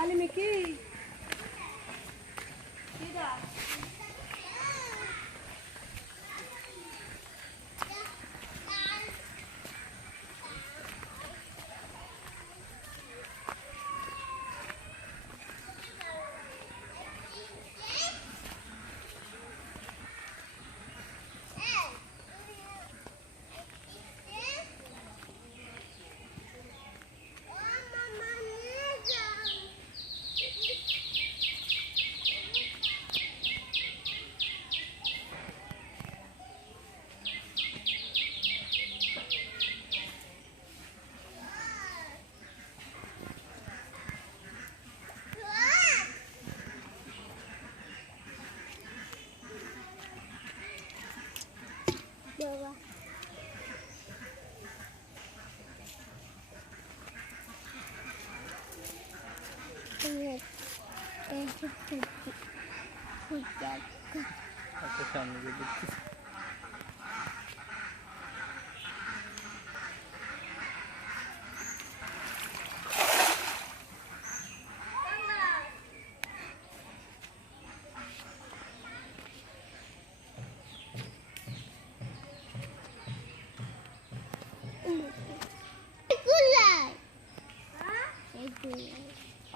Ali Miki. Kida.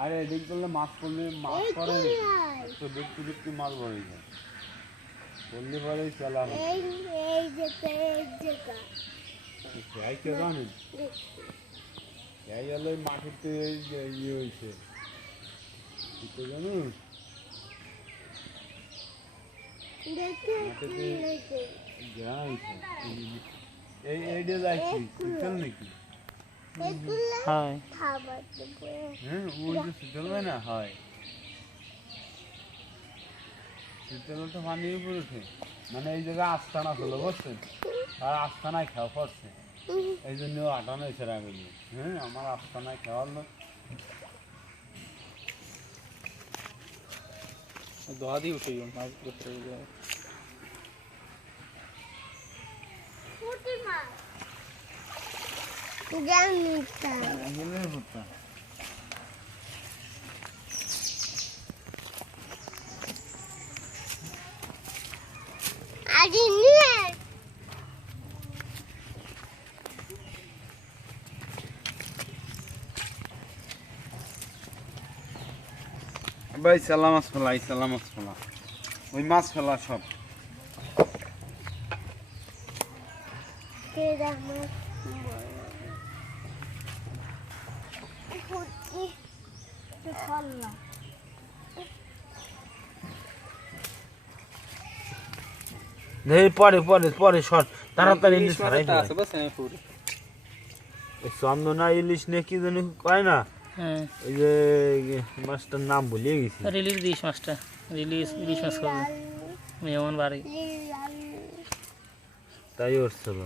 আরে এদিক করলে মাছ পড়লে মাছ পড়ে তো দেখতে দেখতে মাছ পড়ে যায় পড়লে পরেই চলা এই কে জানেন এই হলো মাটিতে ইয়ে হয়েছে তো জানো এই এইটা যাইছি চল নাকি হয় হ্যাঁ ওই যে শীতল না হয় শীতল তো পানি উপরে উঠে মানে এই জায়গায় আস্থানা হলো বুঝছেন আর আস্থানায় খাওয়া পড়ছে এই জন্য আটানো এসে রাখলি হ্যাঁ আমার আস্থানায় খাওয়ার লোক দোয়া দিয়ে উঠে মাছ ধরতে ভাই সালা মাছ ফেলা ওই মাছ ফেলা সব পরে পরে পরে শর্ট তাড়াতাড়ি ইলিশ চন্দনা ইলিশ নে কি জানি কয় না ওই যে মাছটার নাম ভুলিয়ে গেছি রিলিজ দিস মাছটা ইলিশ মাছ করবে মেহমান বাড়ি তাই উঠছিল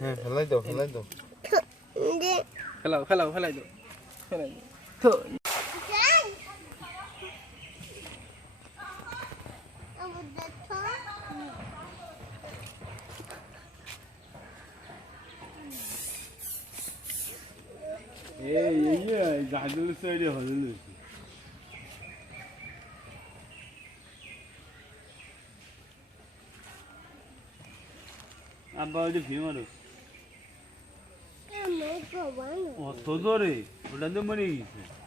হ্যাঁ ফেলাই দাও ফেলাই দাও এই জাহাজের সাইডে হজল আব্বা ওই যে ভিড় মারো অত জোরে ওটা তো মরে গেছে